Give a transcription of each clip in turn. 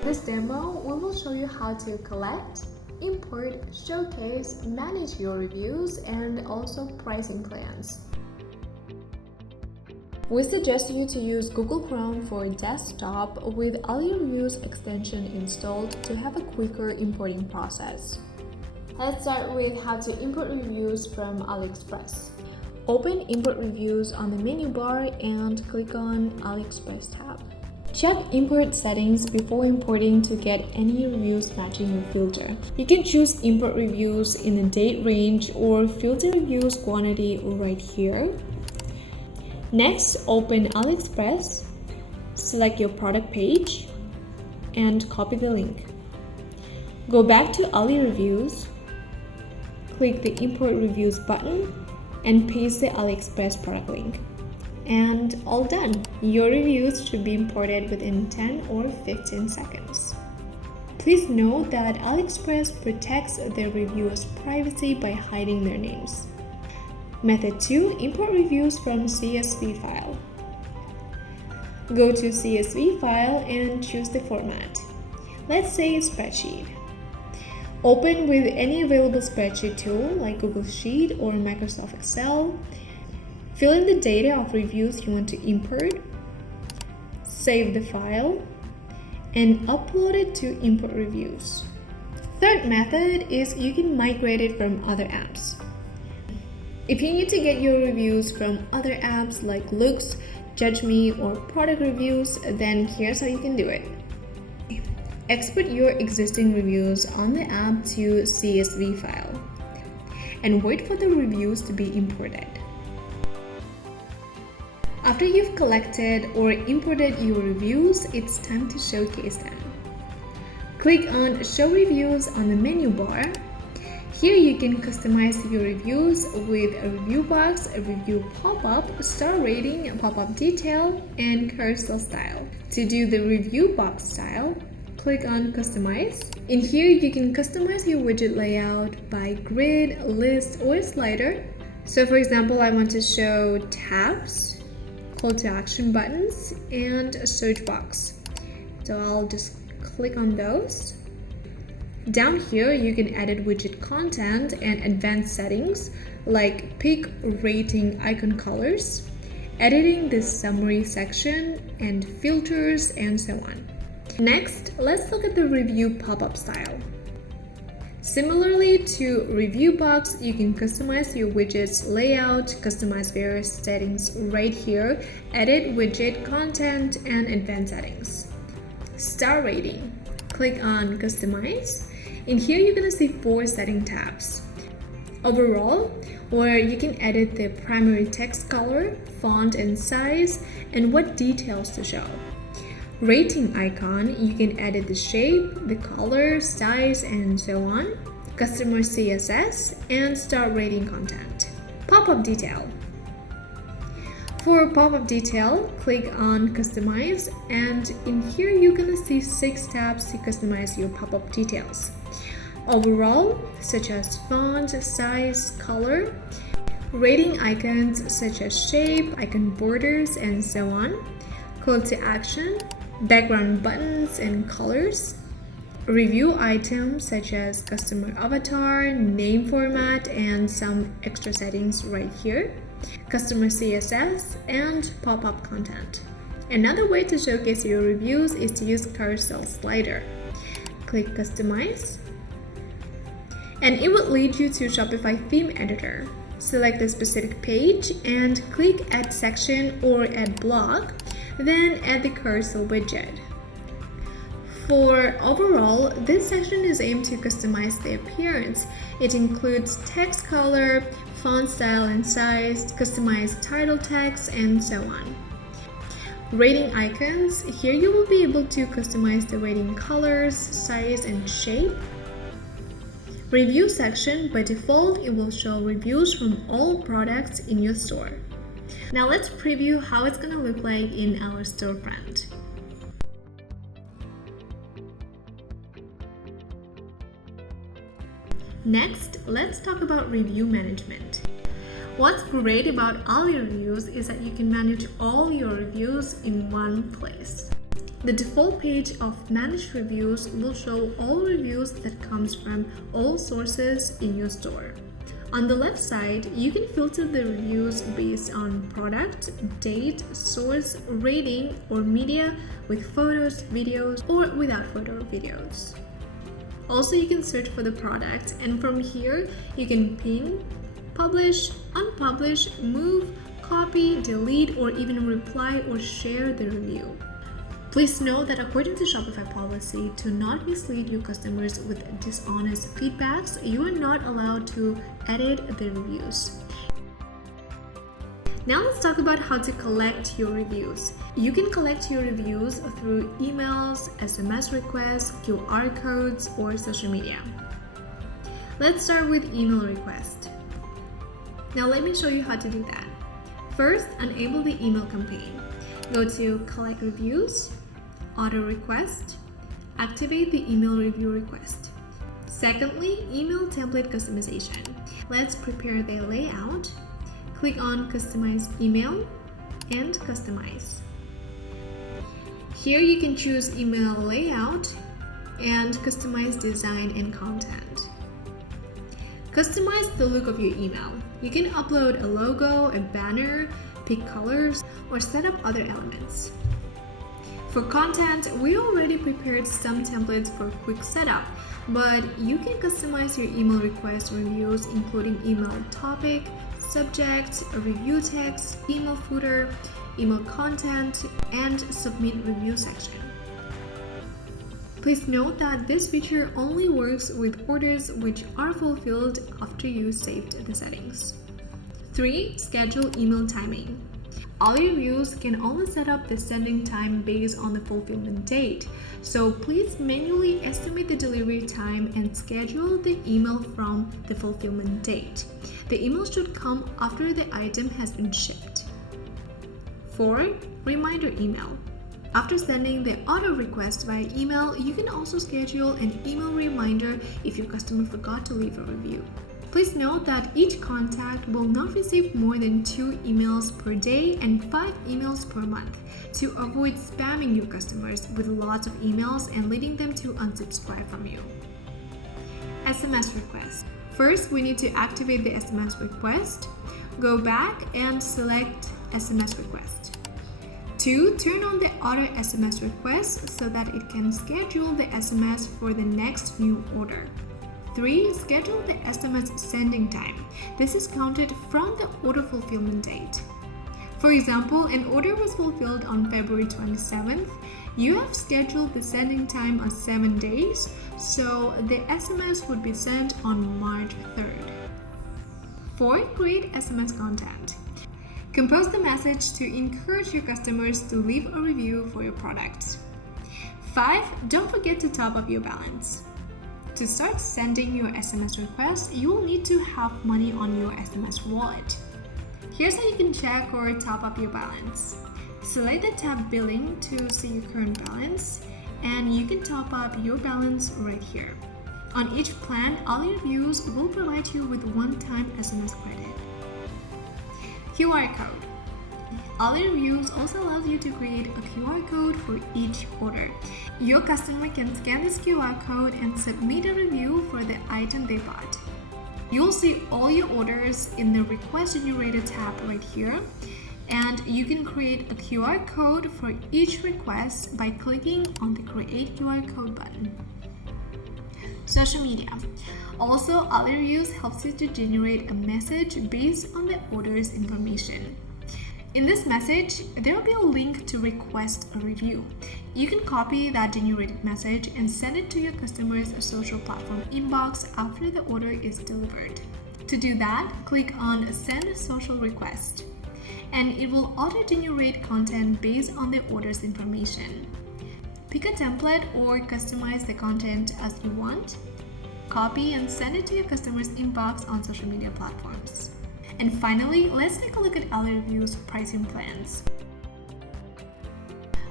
In this demo, we will show you how to collect, import, showcase, manage your reviews, and also pricing plans. We suggest you to use Google Chrome for desktop with Ali Reviews extension installed to have a quicker importing process. Let's start with how to import reviews from AliExpress. Open Import Reviews on the menu bar and click on AliExpress tab. Check import settings before importing to get any reviews matching your filter. You can choose import reviews in the date range or filter reviews quantity right here. Next, open AliExpress, select your product page, and copy the link. Go back to Ali Reviews, click the Import Reviews button, and paste the AliExpress product link. And all done! Your reviews should be imported within 10 or 15 seconds. Please note that AliExpress protects their reviewers' privacy by hiding their names. Method 2. Import reviews from CSV file. Go to CSV file and choose the format. Let's say spreadsheet. Open with any available spreadsheet tool like Google Sheet or Microsoft Excel. Fill in the data of reviews you want to import. Save the file and upload it to Import Reviews. Third method is you can migrate it from other apps. If you need to get your reviews from other apps like Looks, Judge Me, or Product Reviews, then here's how you can do it. Export your existing reviews on the app to CSV file and wait for the reviews to be imported. After you've collected or imported your reviews, it's time to showcase them. Click on Show Reviews on the menu bar. Here you can customize your reviews with a review box, a review pop-up, star rating, pop-up detail, and carousel style. To do the review box style, click on Customize. In here, you can customize your widget layout by grid, list, or slider. So for example, I want to show tabs, call to action buttons, and a search box. So I'll just click on those. Down here, you can edit widget content and advanced settings like pick rating icon colors, editing the summary section, and filters, and so on. Next, let's look at the review pop-up style. Similarly to review box, you can customize your widget's layout, customize various settings right here, edit widget content, and advanced settings. Star rating. Click on Customize. In here, you're going to see 4 setting tabs. Overall, where you can edit the primary text color, font and size, and what details to show. Rating icon, you can edit the shape, the color, size, and so on. Customer CSS, and star rating content. Pop-up detail. For pop-up detail, click on Customize, and in here you're gonna see 6 tabs to customize your pop-up details. Overall, such as font, size, color, rating icons such as shape, icon borders, and so on, call to action, background buttons and colors, review items such as customer avatar, name format, and some extra settings right here, customer CSS, and pop-up content. Another way to showcase your reviews is to use carousel slider. Click Customize, and it will lead you to Shopify theme editor. Select the specific page and click Add Section or Add Block, then add the carousel widget. For overall, this section is aimed to customize the appearance. It includes text color, font style and size, customized title text, and so on. Rating icons, here you will be able to customize the rating colors, size, and shape. Review section, by default, it will show reviews from all products in your store. Now let's preview how it's going to look like in our storefront. Next, let's talk about review management. What's great about Ali Reviews is that you can manage all your reviews in one place. The default page of Manage Reviews will show all reviews that comes from all sources in your store. On the left side, you can filter the reviews based on product, date, source, rating, or media with photos, videos, or without photo or videos. Also, you can search for the product, and from here, you can pin, publish, unpublish, move, copy, delete, or even reply or share the review. Please note that according to Shopify policy, to not mislead your customers with dishonest feedbacks, you are not allowed to edit the reviews. Now let's talk about how to collect your reviews. You can collect your reviews through emails, SMS requests, QR codes, or social media. Let's start with email request. Now let me show you how to do that. First, enable the email campaign. Go to Collect Reviews, Auto Request, activate the email review request. Secondly, email template customization. Let's prepare the layout. Click on Customize Email and Customize. Here you can choose email layout and customize design and content. Customize the look of your email. You can upload a logo, a banner, pick colors, or set up other elements. For content, we already prepared some templates for quick setup, but you can customize your email request reviews, including email topic, subject, review text, email footer, email content, and submit review section. Please note that this feature only works with orders which are fulfilled after you saved the settings. 3. Schedule email timing. All your reviews can only set up the sending time based on the fulfillment date, so please manually estimate the delivery time and schedule the email from the fulfillment date. The email should come after the item has been shipped. 4. Reminder email. After sending the auto request via email, you can also schedule an email reminder if your customer forgot to leave a review. Please note that each contact will not receive more than 2 emails per day and 5 emails per month to avoid spamming your customers with lots of emails and leading them to unsubscribe from you. SMS request. First, we need to activate the SMS request. Go back and select SMS request. 2. Turn on the auto SMS request so that it can schedule the SMS for the next new order. 3. Schedule the SMS sending time. This is counted from the order fulfillment date. For example, an order was fulfilled on February 27th. You have scheduled the sending time as 7 days, so the SMS would be sent on March 3rd. 4. Create SMS content. Compose the message to encourage your customers to leave a review for your product. 5. Don't forget to top up your balance. To start sending your SMS request, you will need to have money on your SMS wallet. Here's how you can check or top up your balance. Select the tab Billing to see your current balance, and you can top up your balance right here. On each plan, all your reviews will provide you with one-time SMS credit. QR code. All your reviews also allows you to create a QR code for each order. Your customer can scan this QR code and submit a review for the item they bought. You will see all your orders in the Request Generator tab right here, and you can create a QR code for each request by clicking on the Create QR Code button. Social media. Also, all your reviews helps you to generate a message based on the order's information. In this message, there will be a link to request a review. You can copy that generated message and send it to your customer's social platform inbox after the order is delivered. To do that, click on Send Social Request, and it will auto-generate content based on the order's information. Pick a template or customize the content as you want. Copy and send it to your customer's inbox on social media platforms. And finally, let's take a look at Aller Review's pricing plans.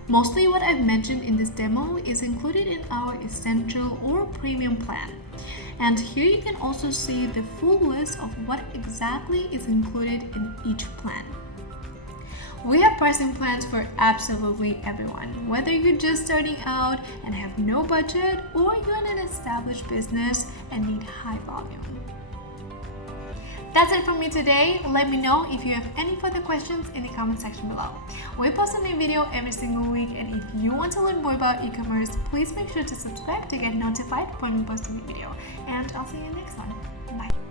Mostly what I've mentioned in this demo is included in our Essential or Premium plan. And here you can also see the full list of what exactly is included in each plan. We have pricing plans for absolutely everyone, whether you're just starting out and have no budget, or you're in an established business and need high volume. That's it from me today. Let me know if you have any further questions in the comment section below. We post a new video every single week, and if you want to learn more about e-commerce, please make sure to subscribe to get notified when we post a new video. And I'll see you in the next one. Bye.